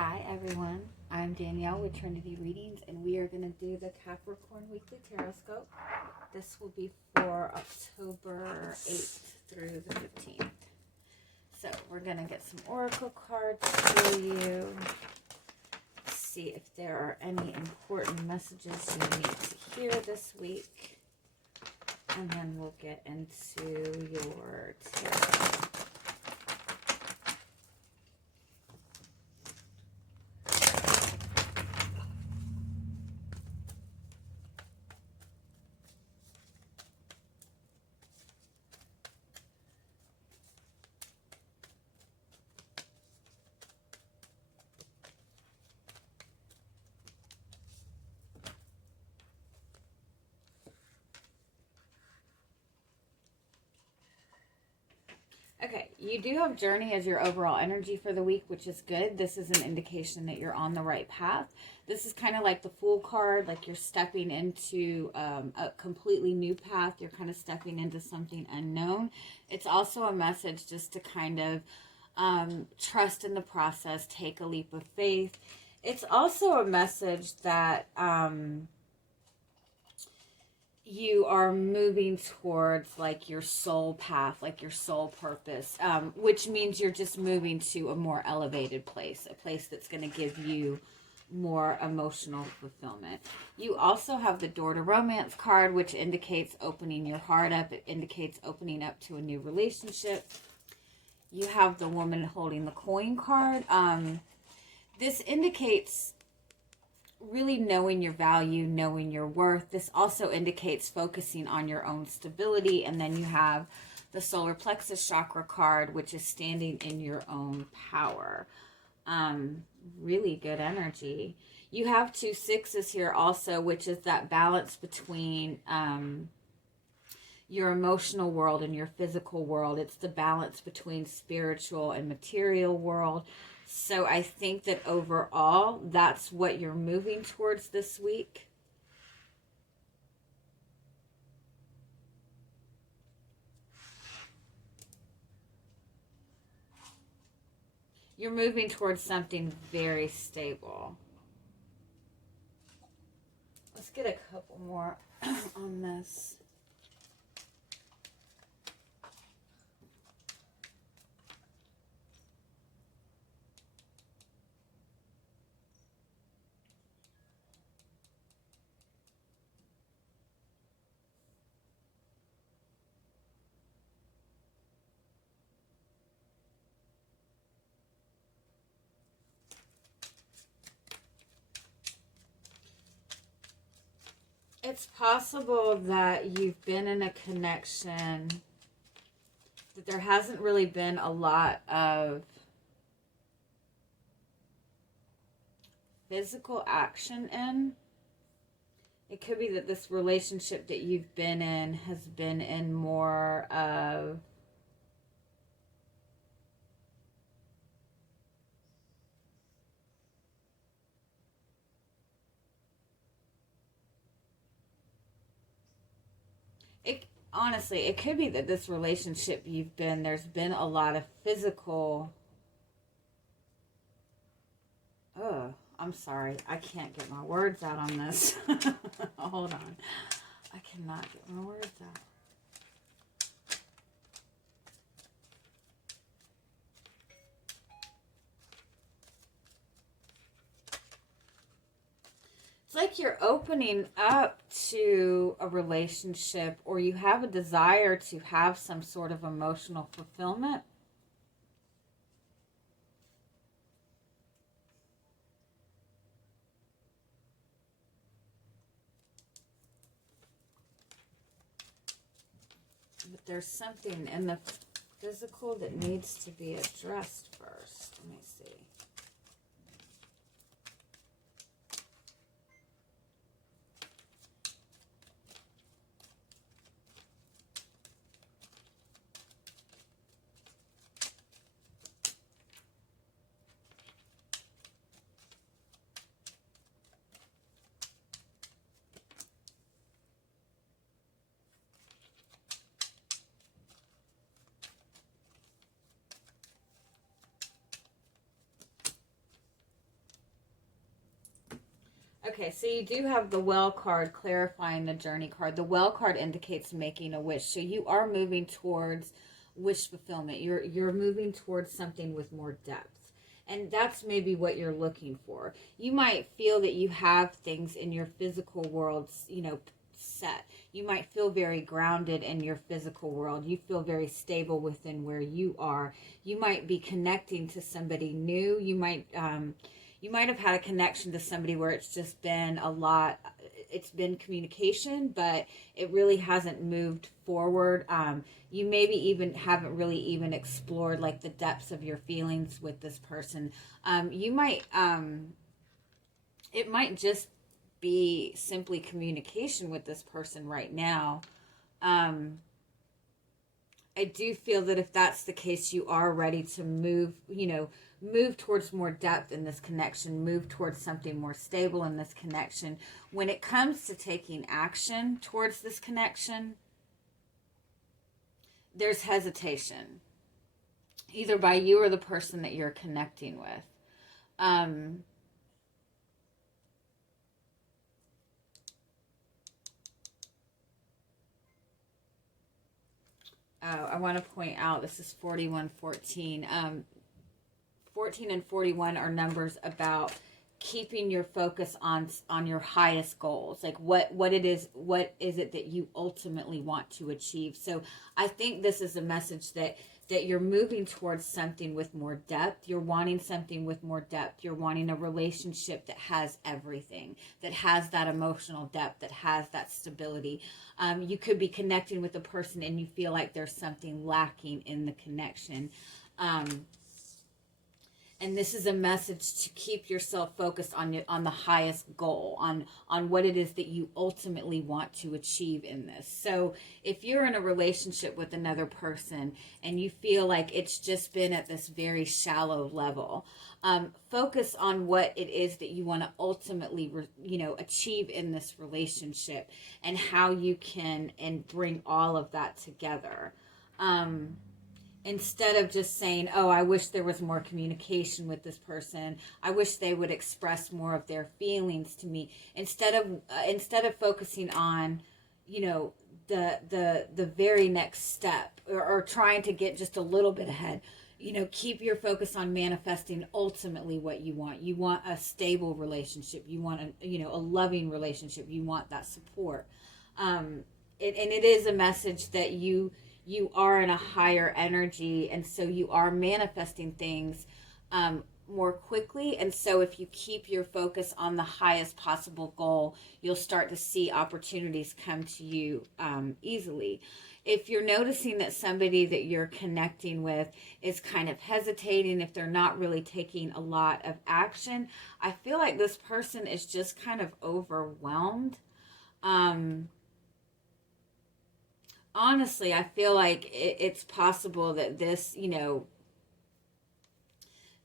Hi everyone, I'm Danielle with Trinity Readings, and we are going to do the Capricorn Weekly Tarotscope. This will be for October 8th through the 15th. So we're going to get some oracle cards for you. See if there are any important messages you need to hear this week. And then we'll get into your tarot. Okay, you do have Journey as your overall energy for the week, which is good. This is an indication that you're on the right path. This is kind of like the Fool card, like you're stepping into a completely new path. You're kind of stepping into something unknown. It's also a message just to kind of trust in the process, take a leap of faith. It's also a message that you are moving towards like your soul path, like your soul purpose, which means you're just moving to a more elevated place, a place that's going to give you more emotional fulfillment. You also have the Door to Romance card, which indicates opening your heart up. It indicates opening up to a new relationship. You have the Woman holding the coin card. This indicates really knowing your value, knowing your worth. This also indicates focusing on your own stability. And then you have the solar plexus chakra card, which is standing in your own power. Really good energy. You have 2 6s here also, which is that balance between your emotional world and your physical world. It's the balance between spiritual and material world. So I think that overall, that's what you're moving towards this week. You're moving towards something very stable. Let's get a couple more on this. It's possible that you've been in a connection that there hasn't really been a lot of physical action in. It could be that this relationship that you've been in has been in more of honestly, it could be that this relationship there's been a lot of physical. Oh, I'm sorry. I can't get my words out on this. Hold on. I cannot get my words out. It's like you're opening up to a relationship, or you have a desire to have some sort of emotional fulfillment. But there's something in the physical that needs to be addressed first. Let me see. Okay, so you do have the Well card clarifying the journey card. The Well card indicates making a wish. So you are moving towards wish fulfillment. You're moving towards something with more depth. And that's maybe what you're looking for. You might feel that you have things in your physical world, set. You might feel very grounded in your physical world. You feel very stable within where you are. You might be connecting to somebody new. You might have had a connection to somebody where it's just been a lot. It's been communication, but it really hasn't moved forward. You maybe even haven't really even explored like the depths of your feelings with this person. You might, it might just be simply communication with this person right now. I do feel that if that's the case, you are ready to move towards more depth in this connection, move towards something more stable in this connection. When it comes to taking action towards this connection, there's hesitation, either by you or the person that you're connecting with. I want to point out, this is 4114. 14 and 41 are numbers about keeping your focus on your highest goals, like what is it that you ultimately want to achieve. So I think this is a message that you're moving towards something with more depth. You're wanting something with more depth. You're wanting a relationship that has everything, that has that emotional depth, that has that stability. You could be connecting with a person and you feel like there's something lacking in the connection. And this is a message to keep yourself focused on the highest goal, on what it is that you ultimately want to achieve in this. So if you're in a relationship with another person and you feel like it's just been at this very shallow level, focus on what it is that you want to ultimately, achieve in this relationship, and how you can and bring all of that together. Instead of just saying, oh, I wish there was more communication with this person. I wish they would express more of their feelings to me. Instead of focusing on, the very next step, or trying to get just a little bit ahead, keep your focus on manifesting ultimately what you want. You want a stable relationship. You want a loving relationship. You want that support. And it is a message that you are in a higher energy, and so you are manifesting things more quickly. And so if you keep your focus on the highest possible goal, you'll start to see opportunities come to you easily. If you're noticing that somebody that you're connecting with is kind of hesitating, if they're not really taking a lot of action, I feel like this person is just kind of overwhelmed. Honestly, I feel like it's possible that this,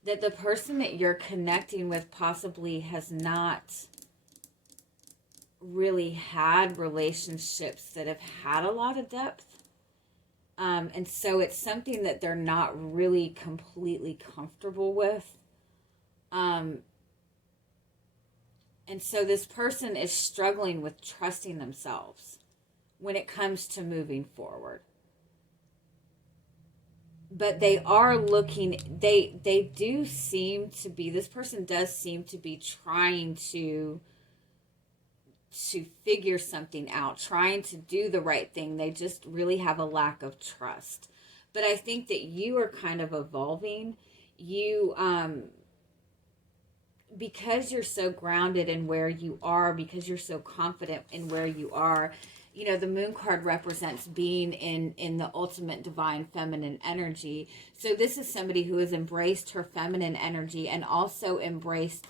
that the person that you're connecting with possibly has not really had relationships that have had a lot of depth. And so it's something that they're not really completely comfortable with. And so this person is struggling with trusting themselves when it comes to moving forward. But they are looking, they do seem to be, this person does seem to be trying to figure something out, trying to do the right thing. They just really have a lack of trust. But I think that you are kind of evolving. You, because you're so grounded in where you are, because you're so confident in where you are, the moon card represents being in the ultimate divine feminine energy. So this is somebody who has embraced her feminine energy and also embraced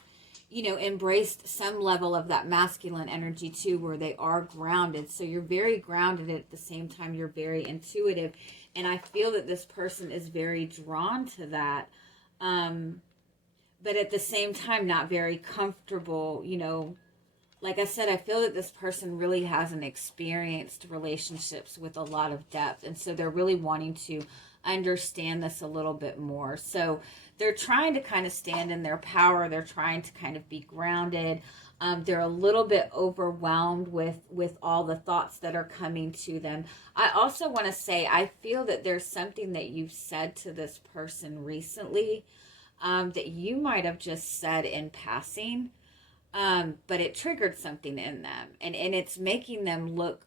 some level of that masculine energy too, where they are grounded. So you're very grounded, at the same time you're very intuitive. And I feel that this person is very drawn to that. But at the same time, not very comfortable, Like I said, I feel that this person really hasn't experienced relationships with a lot of depth. And so they're really wanting to understand this a little bit more. So they're trying to kind of stand in their power. They're trying to kind of be grounded. They're a little bit overwhelmed with all the thoughts that are coming to them. I also want to say, I feel that there's something that you've said to this person recently that you might have just said in passing, but it triggered something in them, and it's making them look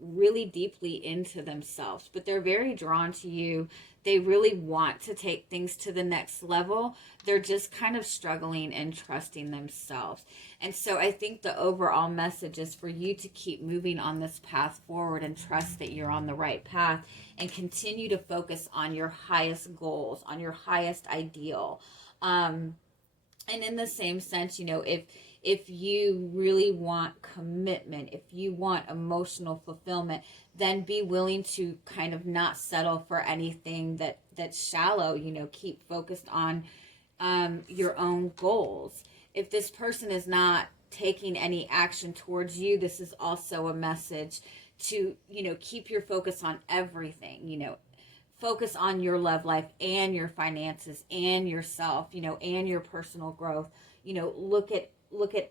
really deeply into themselves. But they're very drawn to you. They really want to take things to the next level. They're just kind of struggling and trusting themselves. And so I think the overall message is for you to keep moving on this path forward and trust that you're on the right path, and continue to focus on your highest goals, on your highest ideal. And in the same sense, you know, if you really want commitment, if you want emotional fulfillment, then be willing to kind of not settle for anything that's shallow. You know, keep focused on your own goals. If this person is not taking any action towards you, this is also a message to, you know, keep your focus on everything. You know, focus on your love life and your finances and yourself, you know, and your personal growth. You know, look at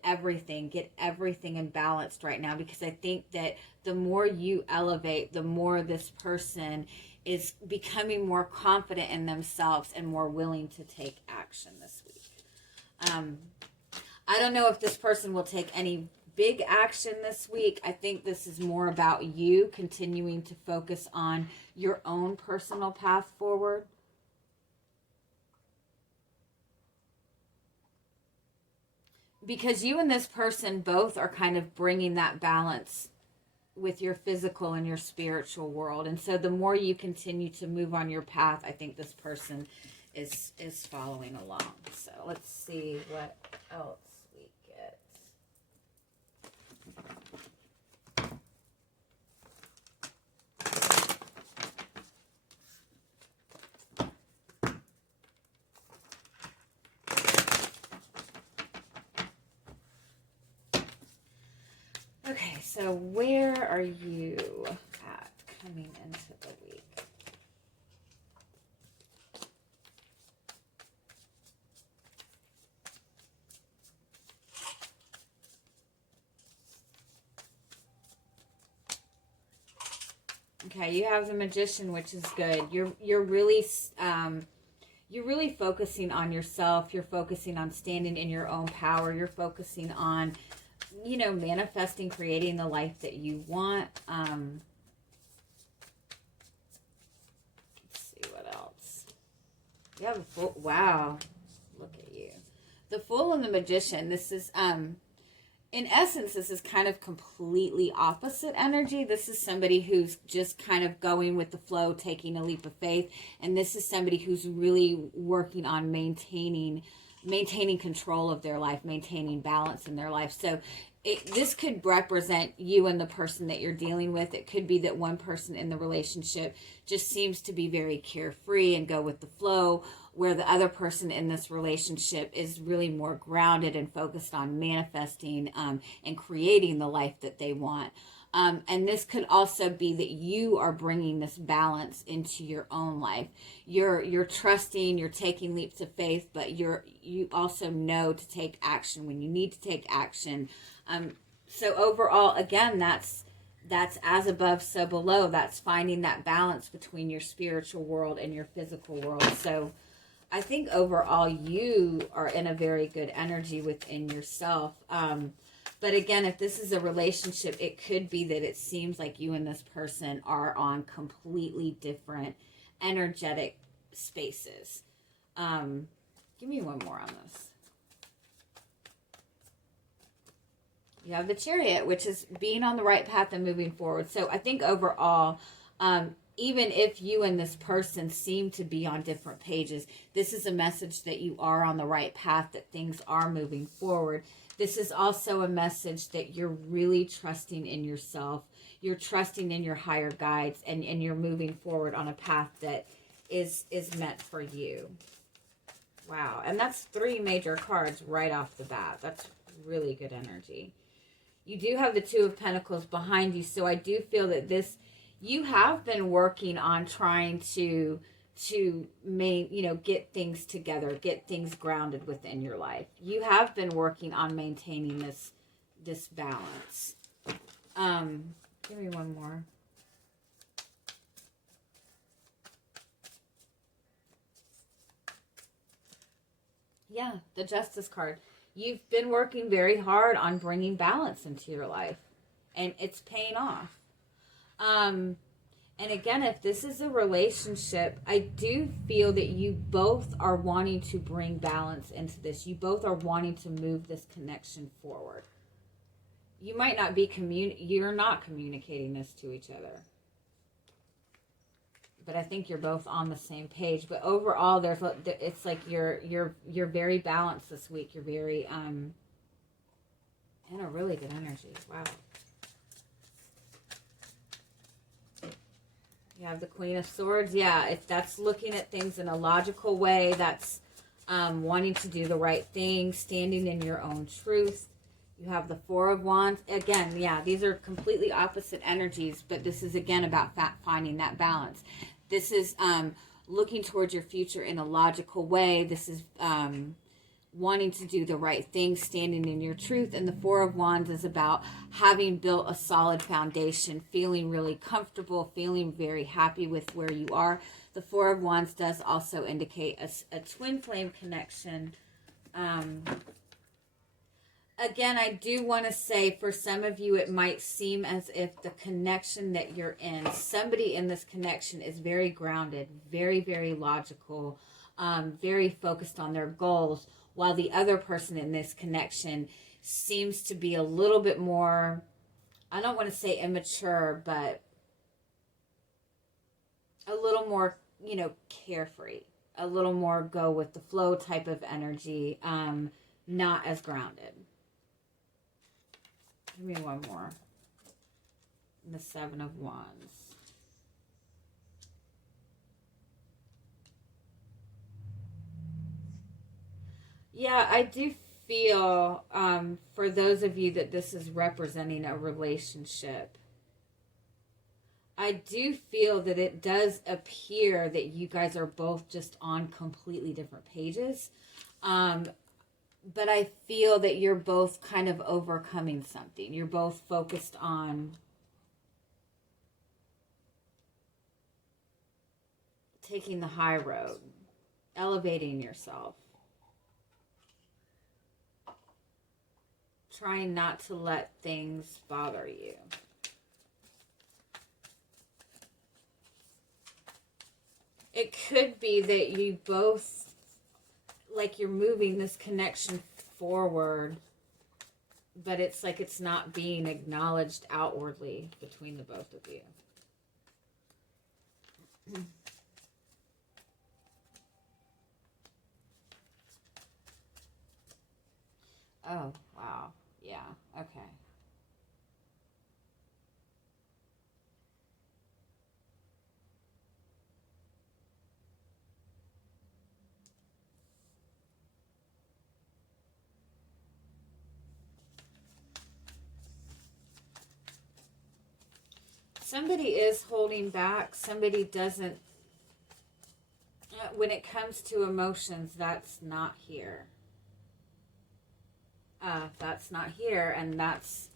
everything, get everything in balance right now, because I think that the more you elevate, the more this person is becoming more confident in themselves and more willing to take action this week. I don't know if this person will take any big action this week. I think this is more about you continuing to focus on your own personal path forward. Because you and this person both are kind of bringing that balance with your physical and your spiritual world. And so the more you continue to move on your path, I think this person is following along. So let's see what else we get. Okay, so where are you at coming into the week? Okay, you have the Magician, which is good. You're really focusing on yourself. You're focusing on standing in your own power. You're focusing on, you know, manifesting, creating the life that you want. Let's see what else. You have a Fool. Wow, look at you. The Fool and the Magician. This is in essence, this is kind of completely opposite energy. This is somebody who's just kind of going with the flow, taking a leap of faith. And this is somebody who's really working on maintaining control of their life, maintaining balance in their life. So this could represent you and the person that you're dealing with. It could be that one person in the relationship just seems to be very carefree and go with the flow, where the other person in this relationship is really more grounded and focused on manifesting and creating the life that they want. And this could also be that you are bringing this balance into your own life. You're trusting, you're taking leaps of faith, but you also know to take action when you need to take action. So overall, again, that's as above, so below. That's finding that balance between your spiritual world and your physical world. So I think overall you are in a very good energy within yourself. But again, if this is a relationship, it could be that it seems like you and this person are on completely different energetic spaces. Give me one more on this. You have the Chariot, which is being on the right path and moving forward. So I think overall, even if you and this person seem to be on different pages, this is a message that you are on the right path, that things are moving forward. This is also a message that you're really trusting in yourself. You're trusting in your higher guides, and you're moving forward on a path that is meant for you. Wow. And that's 3 major cards right off the bat. That's really good energy. You do have the Two of Pentacles behind you, so I do feel that this, You have been working on trying to get things together, get things grounded within your life. You have been working on maintaining this balance. Give me one more. Yeah, the Justice card. You've been working very hard on bringing balance into your life, and it's paying off. And again, if this is a relationship, I do feel that you both are wanting to bring balance into this. You both are wanting to move this connection forward. You might not be you're not communicating this to each other. But I think you're both on the same page. But overall, it's like you're very balanced this week. You're very in a really good energy. Wow. You have the Queen of Swords. Yeah, if that's looking at things in a logical way, that's wanting to do the right thing, standing in your own truth. You have the Four of Wands. Again, yeah, these are completely opposite energies, but this is, again, about finding that balance. This is looking towards your future in a logical way. This is wanting to do the right thing, standing in your truth. And the Four of Wands is about having built a solid foundation, feeling really comfortable, feeling very happy with where you are. The Four of Wands does also indicate a twin flame connection. Again, I do want to say, for some of you, it might seem as if the connection that you're in, somebody in this connection is very grounded, very, very logical, very focused on their goals, while the other person in this connection seems to be a little bit more, I don't want to say immature, but a little more, carefree, a little more go with the flow type of energy, not as grounded. Give me one more. The Seven of Wands. Yeah, I do feel, for those of you that this is representing a relationship, I do feel that it does appear that you guys are both just on completely different pages. But I feel that you're both kind of overcoming something. You're both focused on taking the high road, elevating yourself, trying not to let things bother you. It could be that you both, like, you're moving this connection forward, but it's like it's not being acknowledged outwardly between the both of you. Oh, wow. Yeah, okay. Somebody is holding back. Somebody doesn't. When it comes to emotions, that's not here. That's not here. And that's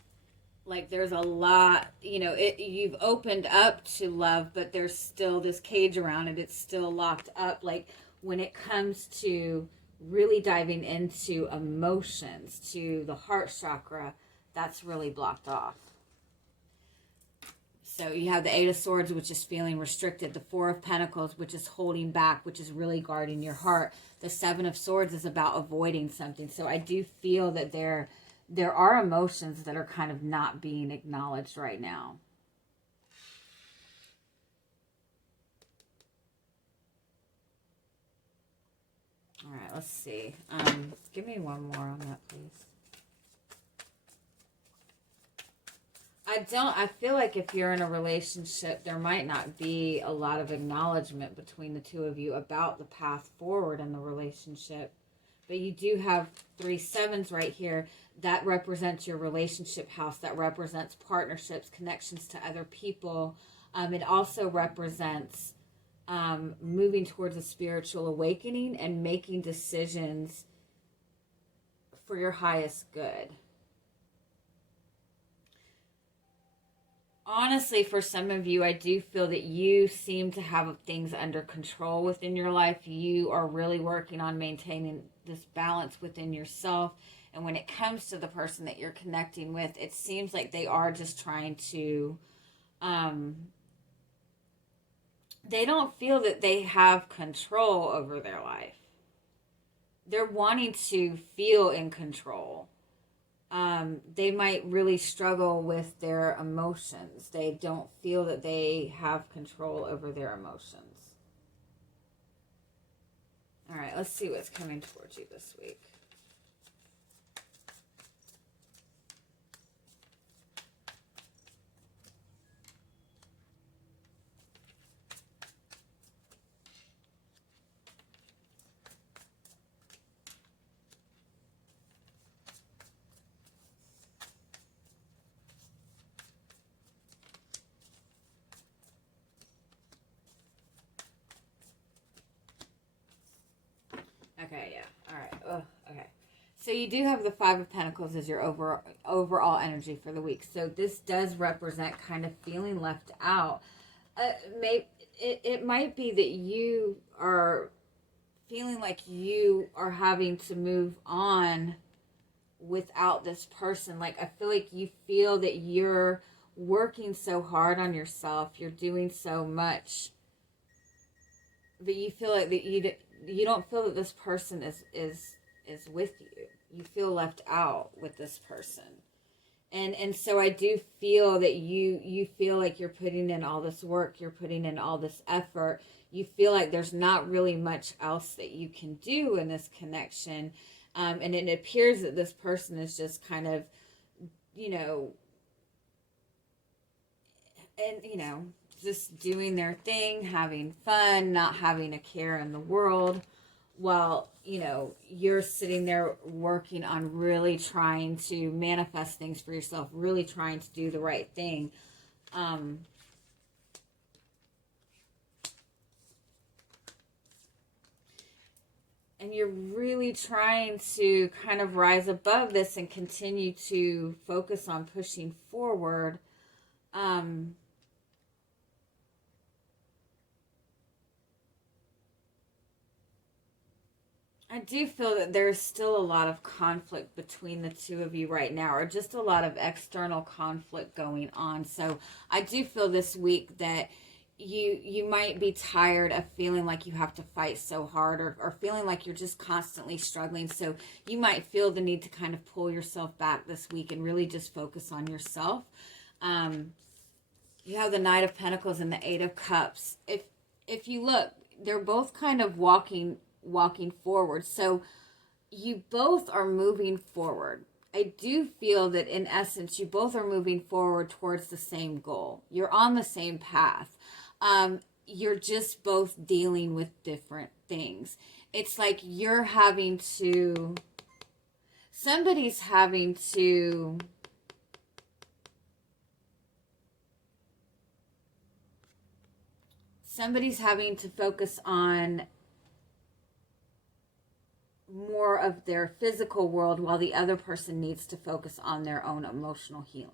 like, there's a lot, you've opened up to love, but there's still this cage around it. It's still locked up. Like, when it comes to really diving into emotions, to the heart chakra, that's really blocked off. So you have the Eight of Swords, which is feeling restricted. The Four of Pentacles, which is holding back, which is really guarding your heart. The Seven of Swords is about avoiding something. So I do feel that there are emotions that are kind of not being acknowledged right now. All right, let's see. Give me one more on that, please. I feel like if you're in a relationship, there might not be a lot of acknowledgement between the two of you about the path forward in the relationship. But you do have 3 sevens right here. That represents your relationship house. That represents partnerships, connections to other people. It also represents moving towards a spiritual awakening and making decisions for your highest good. Honestly, for some of you, I do feel that you seem to have things under control within your life. You are really working on maintaining this balance within yourself. And when it comes to the person that you're connecting with, it seems like they are just trying to, they don't feel that they have control over their life. They're wanting to feel in control. They might really struggle with their emotions. They don't feel that they have control over their emotions. All right, let's see what's coming towards you this week. Okay, yeah. All right. Oh, okay. So you do have the Five of Pentacles as your overall energy for the week. So this does represent kind of feeling left out. It might be that you are feeling like you are having to move on without this person. Like, I feel like you feel that you're working so hard on yourself. You're doing so much. But you feel like that you don't feel that this person is with you. You feel left out with this person. And so I do feel that you feel like you're putting in all this work, you're putting in all this effort. You feel like there's not really much else that you can do in this connection. And it appears that this person is just kind of, just doing their thing, having fun, not having a care in the world, while, you're sitting there working on really trying to manifest things for yourself, really trying to do the right thing. And you're really trying to kind of rise above this and continue to focus on pushing forward. I do feel that there's still a lot of conflict between the two of you right now, or just a lot of external conflict going on. So I do feel this week that you might be tired of feeling like you have to fight so hard, or feeling like you're just constantly struggling. So you might feel the need to kind of pull yourself back this week and really just focus on yourself. You have the Knight of Pentacles and the Eight of Cups. If you look, they're both kind of walking forward. So you both are moving forward. I do feel that in essence, you both are moving forward towards the same goal. You're on the same path. You're just both dealing with different things. It's like you're having to, somebody's having to focus on more of their physical world, while the other person needs to focus on their own emotional healing.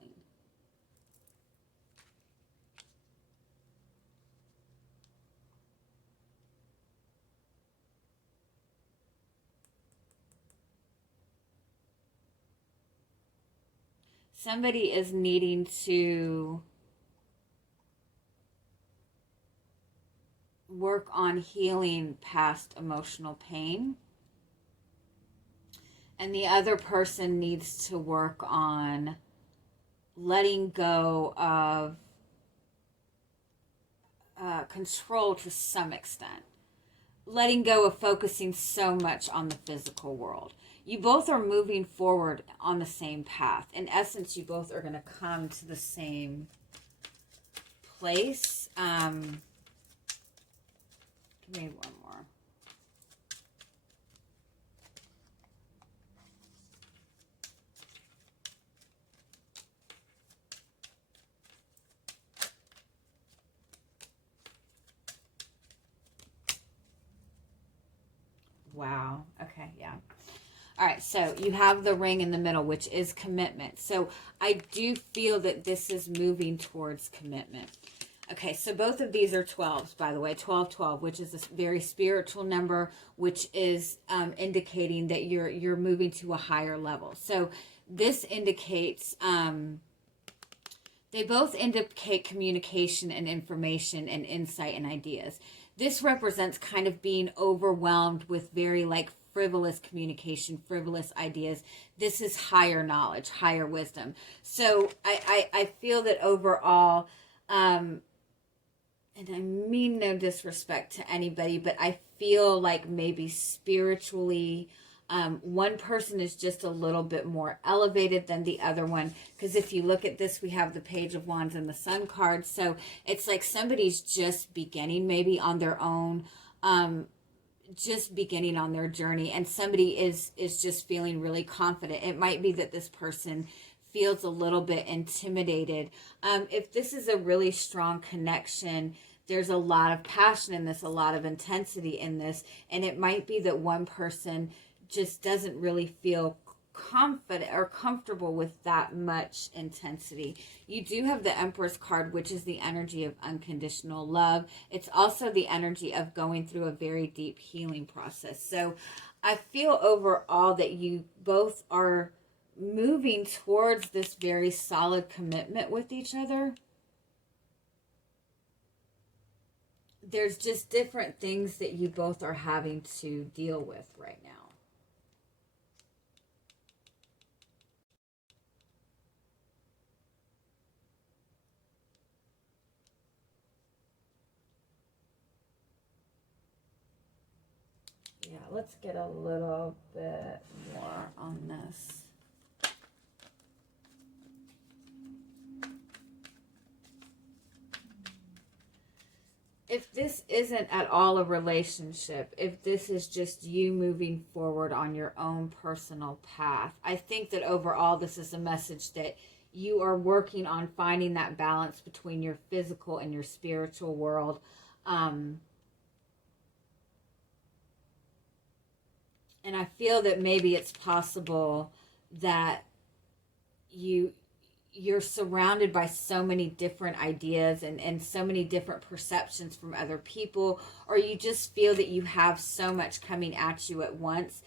Somebody is needing to work on healing past emotional pain. And the other person needs to work on letting go of control to some extent. Letting go of focusing so much on the physical world. You both are moving forward on the same path. In essence, you both are going to come to the same place. Give me one more. Wow. Okay, yeah. All right, so you have the ring in the middle, which is commitment. So I do feel that this is moving towards commitment. Okay, so both of these are 12s, by the way, 12, which is a very spiritual number, which is indicating that you're moving to a higher level. So this indicates, they both indicate communication and information and insight and ideas. This represents kind of being overwhelmed with very like frivolous communication, frivolous ideas. This is higher knowledge, higher wisdom. So I feel that overall, and I mean no disrespect to anybody, but I feel like maybe spiritually, one person is just a little bit more elevated than the other one. Because if you look at this, we have the Page of Wands and the Sun card. So it's like somebody's just beginning maybe on their own, just beginning on their journey. And somebody is just feeling really confident. It might be that this person feels a little bit intimidated. If this is a really strong connection, there's a lot of passion in this, a lot of intensity in this. And it might be that one person just doesn't really feel confident or comfortable with that much intensity. You do have the Empress card, which is the energy of unconditional love. It's also the energy of going through a very deep healing process. So I feel overall that you both are moving towards this very solid commitment with each other. There's just different things that you both are having to deal with right now. Yeah, let's get a little bit more on this. If this isn't at all a relationship, if this is just you moving forward on your own personal path, I think that overall this is a message that you are working on finding that balance between your physical and your spiritual world. And I feel that maybe it's possible that you're surrounded by so many different ideas and so many different perceptions from other people, or you just feel that you have so much coming at you at once.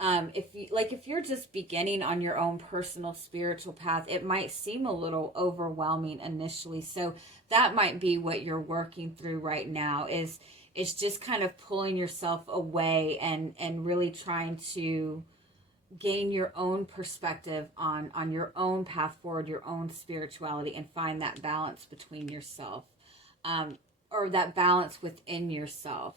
If you're just beginning on your own personal spiritual path, it might seem a little overwhelming initially. So that might be what you're working through right now, is just kind of pulling yourself away and really trying to gain your own perspective on your own path forward, your own spirituality, and find that balance between yourself, or that balance within yourself.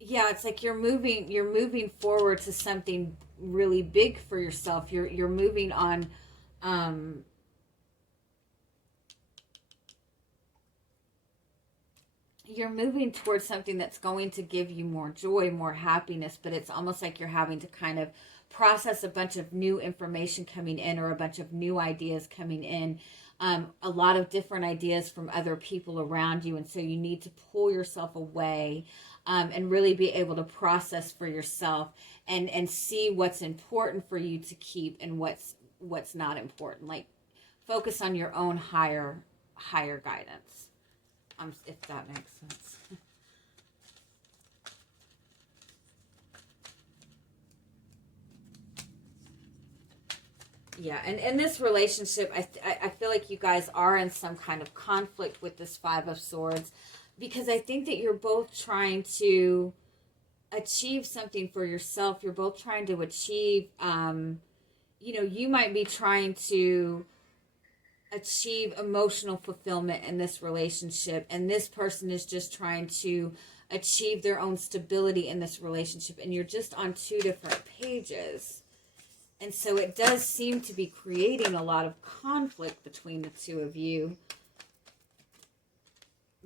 Yeah, it's like you're moving forward to something really big for yourself. You're moving on. You're moving towards something that's going to give you more joy, more happiness, but it's almost like you're having to kind of process a bunch of new information coming in, or a bunch of new ideas coming in, a lot of different ideas from other people around you. And so you need to pull yourself away, and really be able to process for yourself and see what's important for you to keep and what's not important. Like, focus on your own higher guidance. If that makes sense. Yeah, and in this relationship, I feel like you guys are in some kind of conflict with this Five of Swords, because I think that you're both trying to achieve something for yourself. You're both trying to achieve, you might be trying to achieve emotional fulfillment in this relationship, and this person is just trying to achieve their own stability in this relationship, and you're just on two different pages. And so it does seem to be creating a lot of conflict between the two of you.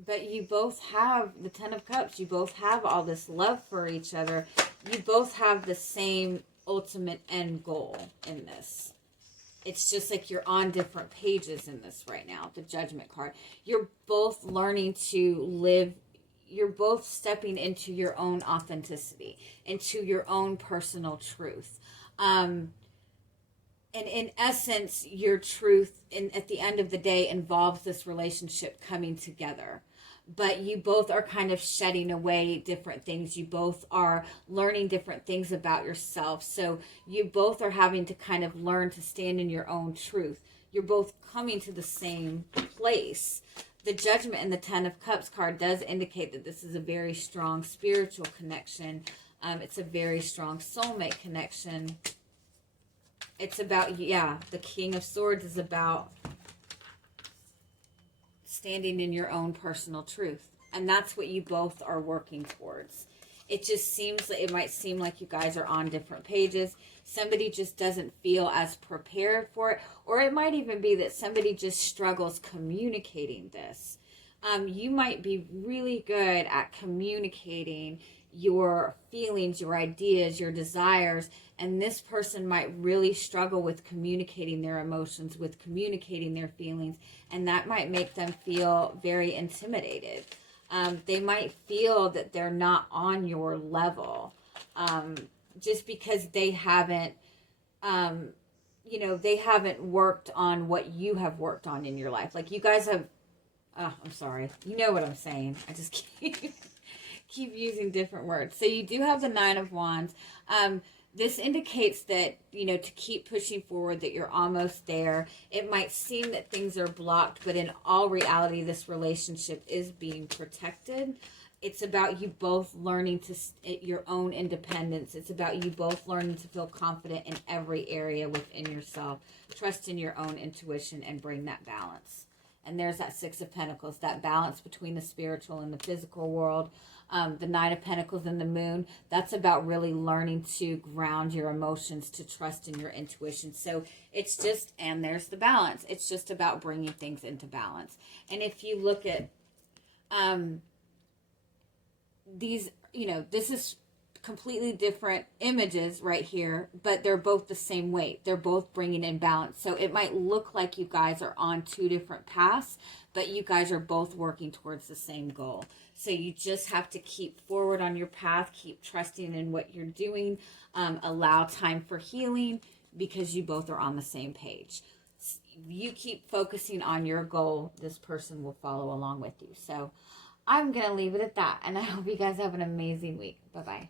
But you both have the Ten of Cups. You both have all this love for each other. You both have the same ultimate end goal in this. It's just like you're on different pages in this right now, the Judgment card. You're both learning to live, you're both stepping into your own authenticity, into your own personal truth. And in essence, your truth at the end of the day involves this relationship coming together. But you both are kind of shedding away different things. You both are learning different things about yourself. So you both are having to kind of learn to stand in your own truth. You're both coming to the same place. The Judgment and the Ten of Cups card does indicate that this is a very strong spiritual connection. It's a very strong soulmate connection. It's about, the King of Swords is about standing in your own personal truth. And that's what you both are working towards. It just seems like, it might seem like you guys are on different pages. Somebody just doesn't feel as prepared for it. Or it might even be that somebody just struggles communicating this. You might be really good at communicating your feelings, your ideas, your desires, and this person might really struggle with communicating their emotions, with communicating their feelings, and that might make them feel very intimidated. They might feel that they're not on your level, just because they haven't, they haven't worked on what you have worked on in your life. Like you guys have, I'm sorry, you know what I'm saying. I just keep using different words. So you do have the Nine of Wands. This indicates that, to keep pushing forward, that you're almost there. It might seem that things are blocked, but in all reality, this relationship is being protected. It's about you both learning your own independence. It's about you both learning to feel confident in every area within yourself. Trust in your own intuition and bring that balance. And there's that Six of Pentacles, that balance between the spiritual and the physical world. The Nine of Pentacles and the Moon, that's about really learning to ground your emotions, to trust in your intuition. So it's just, and there's the balance. It's just about bringing things into balance. And if you look at these, this is completely different images right here, but they're both the same weight. They're both bringing in balance. So it might look like you guys are on two different paths, but you guys are both working towards the same goal. So you just have to keep forward on your path, keep trusting in what you're doing, allow time for healing, because you both are on the same page. You keep focusing on your goal, this person will follow along with you. So I'm going to leave it at that, and I hope you guys have an amazing week. Bye-bye.